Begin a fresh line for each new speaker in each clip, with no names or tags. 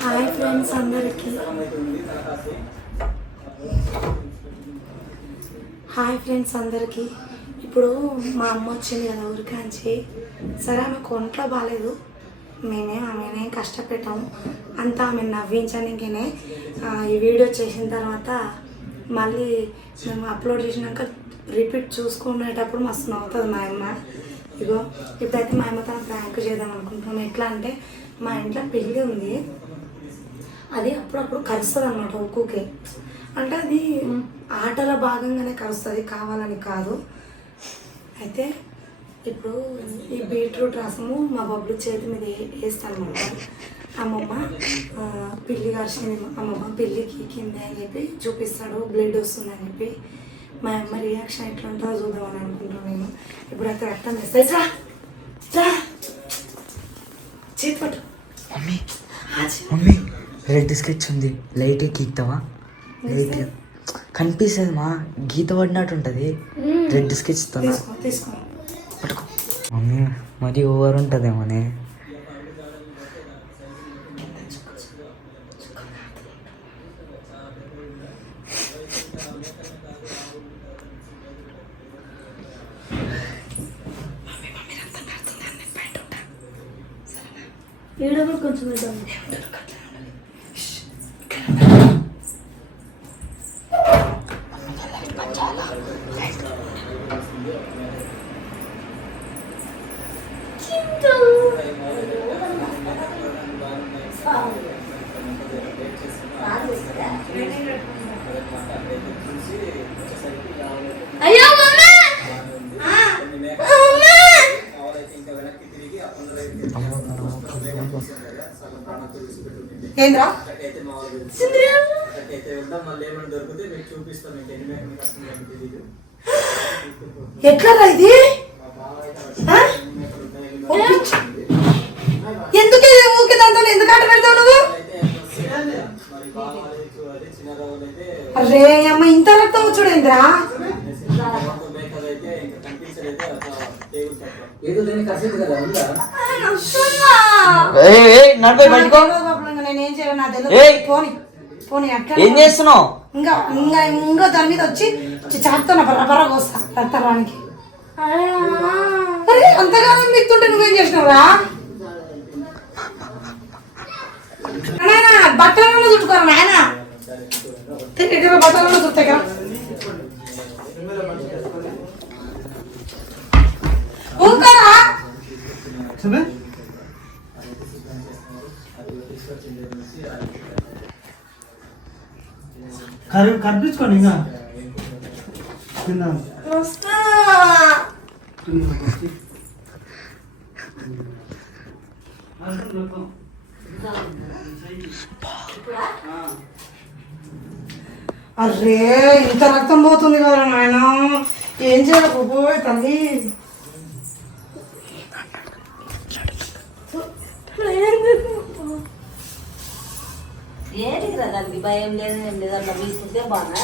Hi friends అందరికీ. Hi friends అందరికీ. ఇప్పుడు మా అమ్మ వచ్చింది కదా ఊరికాంచి సరే ఆమెకు ఒంట్లో బాగాలేదు మేమే ఆమెనే కష్టపెట్టాము అంతా ఆమె నవ్వించడానికినే ఈ వీడియో చేసిన తర్వాత మళ్ళీ మేము అప్లోడ్ చేసినాక రిపీట్ చూసుకునేటప్పుడు మస్తు నవ్వుతుంది మా అమ్మ. ఇగో ఇప్పుడైతే మా అమ్మ తన ప్రాంక్ చేద్దాం అనుకుంటున్నాం. ఎట్లా అంటే మా ఇంట్లో పెళ్ళి ఉంది. అది అప్పుడప్పుడు కరుస్తుంది అన్నమాట ఒక్కొక్కే అంటే అది ఆటలో భాగంగానే కరుస్తుంది కావాలని కాదు. అయితే ఇప్పుడు ఈ బీట్రూట్ రసము మా బబ్బులు చేతి మీద వేస్తాను అనమాట అమ్మమ్మ పిల్లి కరిచింది అమ్మమ్మ పిల్లికి కింద అని చెప్పి చూపిస్తాడు బ్లడ్ వస్తుందని చెప్పి. మా అమ్మ రియాక్షన్ ఎట్లా ఉంటుందో చూద్దామని అనుకుంటున్నాను నేను. ఇప్పుడైతే రక్తం వేస్తాయి రా చేతి పట్టు.
మమ్మీ. మమ్మీ రెడ్ స్కెచ్ ఉంది. లైట్ గీతావా లైట్. కనిపిస్తుంది మా గీత పడినట్టు ఉంటుంది. రెడ్ స్కెచ్ పట్టుకో. మమ్మీ మరి ఓవర్ ఉంటుందేమోనే.
అయ్యో ఏంద్రా? ఎట్లా ఇది?
నడిపోయి బయటకో
నేను ఏం చేయను నా
ఏయ్!
తెలియదు పోని పోని అట్లా
ఏం చేస్తున్నావు?
ఇంకా ఇంకా ఇంకో దాని మీద వచ్చి చాటుతో బర్ర బర్ర కోస్తా రక్తరానికి. అరే అంతగానం మిత్తుంటే నువ్వేం చేసినావురా? నాయనా బట్టలలో చుట్టుకోరా నాయన? తిండి బట్టలలో చుట్టాయి కదా
కనిపించుకోండి ఇంకా కొట్టి.
అరే ఇంత రక్తం పోతుంది కదా నాయన. ఏం చేయాలి తల్లి?
ఏంటి కదా దానికి భయం లేదు ఏం లేదు అట్లా వీసుకుంటే బాగా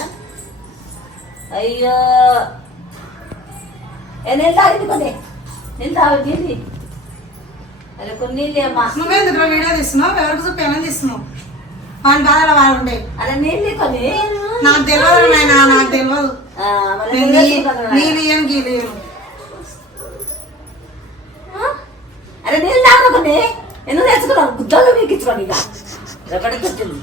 అయ్యో. ఏ నీళ్ళు తాగింది కొన్ని. నీళ్ళు తాగి నీళ్ళు అరే కొన్ని
నువ్వేందుకు వీడియో తీస్తున్నావు? ఎవరికి చూపి ఏమైనా తీస్తున్నావు? వాని బాధలు వాళ్ళు ఉండే.
అరే నీళ్ళు కొన్ని.
నాకు తెలియదు నాయన నాకు తెలియదు నేను? నీళ్ళు ఇయ్యను
అరే నీళ్ళు తాగను కొన్ని? ఎందుకు తెచ్చుకున్నావు గుద్దలు మీకు ఇచ్చుకోండి ఇక ఎక్కడికి వచ్చింది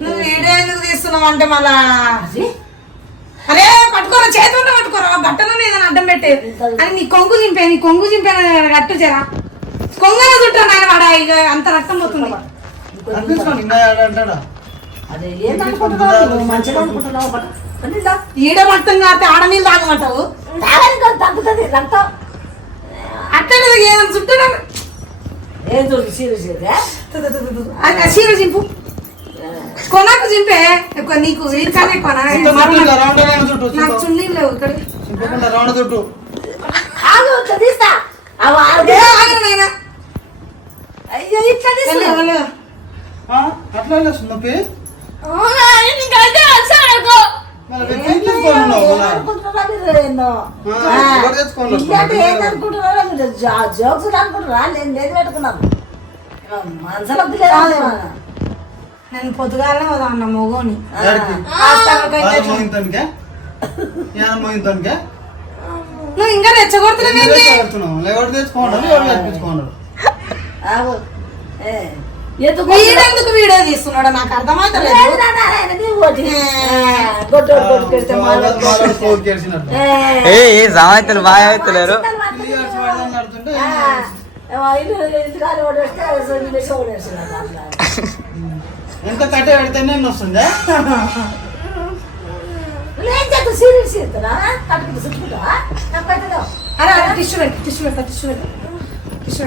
నువ్వు వీడియో ఎందుకు తీస్తున్నావు అంటే మళ్ళా
అది?
అరే పట్టుకోరా చేతుల్లో పట్టుకోరా బట్టలు ఏదైనా అడ్డం పెట్టే అని నీ కొంగు చింపే నీ కొంగు చింపే రట్టు చేరా కొంగన చుట్టా నాయన వాడా ఇక అంత రక్తం పోతుంది ఈడ మొత్తం కాస్తే ఆడ నీళ్ళు తాగమంటావు
కాదు, తగ్గుతుంది రక్తం.
అట్లే ఏదైనా చుట్టూ
ఏం
చింపు. కొనకు చింపే. నీకు లేవు ఇక్కడ.
ఆగు తీస్తా. అవి ఆగు.
ఆగను నాయనా.
అయ్యో ఇట్లా?
అట్లా మరి తీసుకోండి ఉన్నావు కదా.
ఏమనుకుంటున్నారా మీరు ఏందో?
ఆ, ఎవరు తెచ్చుకోండి
ఇలాంటి ఏందనుకుంటున్నారా మీరు? జా- జోక్స్ అనుకుంటున్నారా? నేను లేదు పెట్టుకున్నాను మనసులో
నేను పొద్దుగాలనే పోదా అన్న మొగోని? నువ్వు ఇంకా రెచ్చగొడుతున్నావు.
తెచ్చుకోండి
ఎందుకు?
వీడెందుకు వీడియో తీస్తున్నాడో నాకు అర్థమవుతలేదు.
సామెతలు బాగా
అట్లా.
ఎంత కట్టే పెడితేనే వస్తుందా?
సీరియస్ చేస్తున్నా కట్టుకుంటూ చుట్టుకుంటావా? నాకు పెట్టదు
అరే టిష్యూ పెట్టు టిష్యూ టిష్యూ టిష్యూ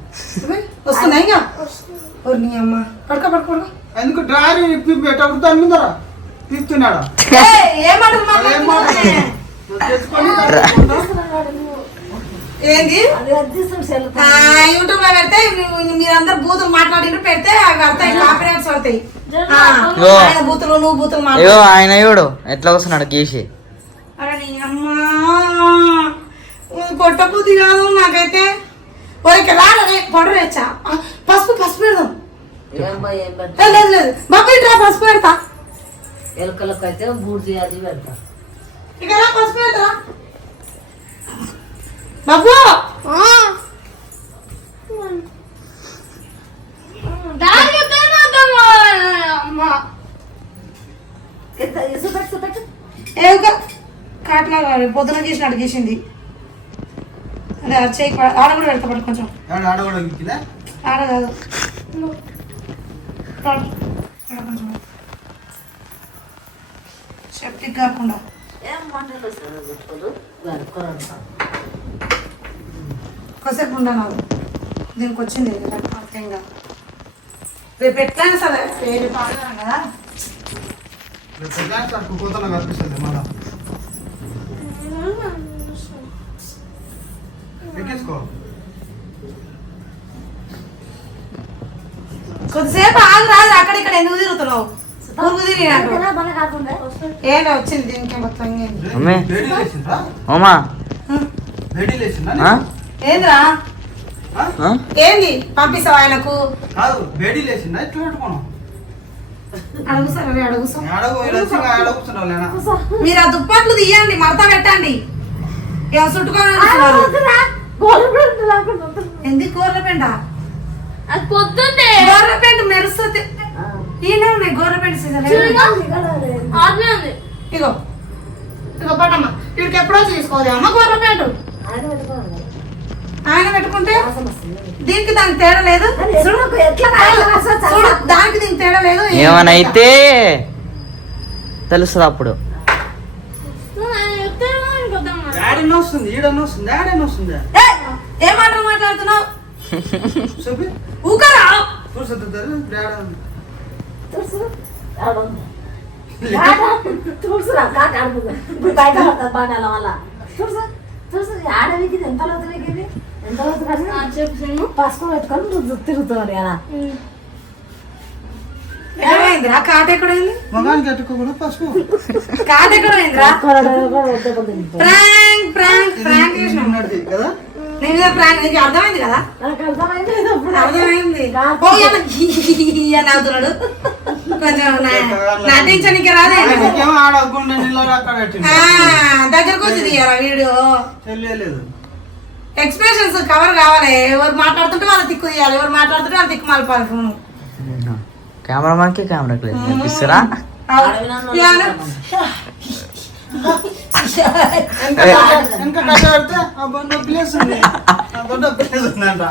ఇంకా? ఓ నీ అమ్మ. పడుకో పడుకో పడుకో.
ఎందుకు డ్రాయర్ ఇప్పి పెట్టప్పుడు దాని మీద తీస్తున్నాడా?
అమ్మ? ఏంది? యూట్యూబ్లో పెడితే మీరందరూ బూతులు మాట్లాడిండ్రు పెడితే అవి వస్తాయి కాపీరైట్స్ పడతాయి
ఇగో.
ఆయన బూతులు నువ్వు బూతులు మాట్లాడు.
ఆయన చూడు ఎట్లా వస్తున్నాడు? గీసి.
అరే నీ అమ్మా. కొట్ట బుద్ధి కాదు నాకైతే. ఒరికి రాడే పౌడర్ వేచ్చా పసుపు పసుపు పెడదాం లేదు లేదు బాబు ఇట్రా పసుపు పెడతా
ఎలుకలకు అయితే బూడిది అది పెడతా
ఇక రా పసుపు పెడతా బాబు
ఎంత ఇసు పెట్టు పెట్టు
ఏ ఒక కాట్లా పొద్దున అదే అది చేయి పడ- ఆడ కూడా పెడతా పడు కొంచెం.
ఆడ కూడా?
ఆడ కాదు. సెప్టిక్ కాకుండా. కాసేపు ఉండా నాకు దీనికి వచ్చింది అర్థంగా. రేపు ఎట్లయినా సరే రేపు ఆడదాం కదా?
రేపు పోతున్నా కనిపిస్తుంది మళ్ళా.
కొద్దిసేపు ఆగు రాదు. అక్కడ ఇక్కడ ఎందుకు తిరుగుతున్నావు? ఏంటో వచ్చింది దీనికి మొత్తం
ఓమా?
ఏంద్రా? ఏంది? పంపిస్తావు ఆయనకు?
కాదు వేడి లేచిందా? ఇట్లా పెట్టుకోను
అడుగు సార్ అవి అడుగు సార్
ఆడకు ఇలా ఆడ కూర్చున్నావు లేనా?
మీరు ఆ దుప్పట్లు తీయండి మడత పెట్టండి. చుట్టుకొని. ఎందుకు
అది పొద్దున్నే.
మెరుస్తుంది. ఈయన ఉన్నాయి సీజన్
ఉంది.
ఇగో. ఇగో పట్టమ్మ. వీడికి ఎప్పుడో తీసుకోవాలి. అమ్మ
ఆయన
పెట్టుకుంటే దీనికి దానికి తేడా లేదు.
చూడు ఎట్లా కాయాలి
చూడు దానికి దీనికి తేడా లేదు.
ఏమైనా అయితే తెలుస్తుంది అప్పుడు.
ఆడనే వస్తుంది ఈడనే వస్తుంది ఆడనే వస్తుంది?
ఏయ్, ఏం మాటలు మాట్లాడుతున్నావు?
చెప్పి.
ఊకరా?
చూస్తుంది ఆడ
తులసు ఆడుంది తులసురా కాక ఇప్పుడు బయట పడతారు బాణాల వల్ల తులసు తులసు ఆడవికి ఎంత లోతు వెక్కింది? ఎంత లోతు పసుపు పెట్టుకొని నువ్వు తిరుగుతున్నాడు కదా
ఏమైందిరా కాట ఎక్కడైంది?
మగానికి ఎట్టుకోకూడదు పసుపు.
కాట ఎక్కడైందిరా
నాకు
ప్రాంక్ ప్రాంక్ ప్రాంక్
కదా?
నేను ప్రాంక్ నీకు అర్థమైంది కదా?
అర్థమైంది
అవుతున్నాడు. కొంచెం నటించడానికి రాదే. దగ్గరకు వచ్చి తీయరా వీడియో? ఎక్స్ప్రెషన్స్ కవర్ కావాలి. ఎవరు మాట్లాడుతుంటే వాళ్ళు తిక్కు తీయాలి. ఎవరు మాట్లాడుతుంటే వాళ్ళు తిక్కు మాలిపాలి ఫోన్
కెమెరామాన్కి కెమెరాకి లేదు కనిపిస్తారా
ఇంకా ఆ ప్లేస్ ఉంది ఆ ప్లేస్ ఉందంట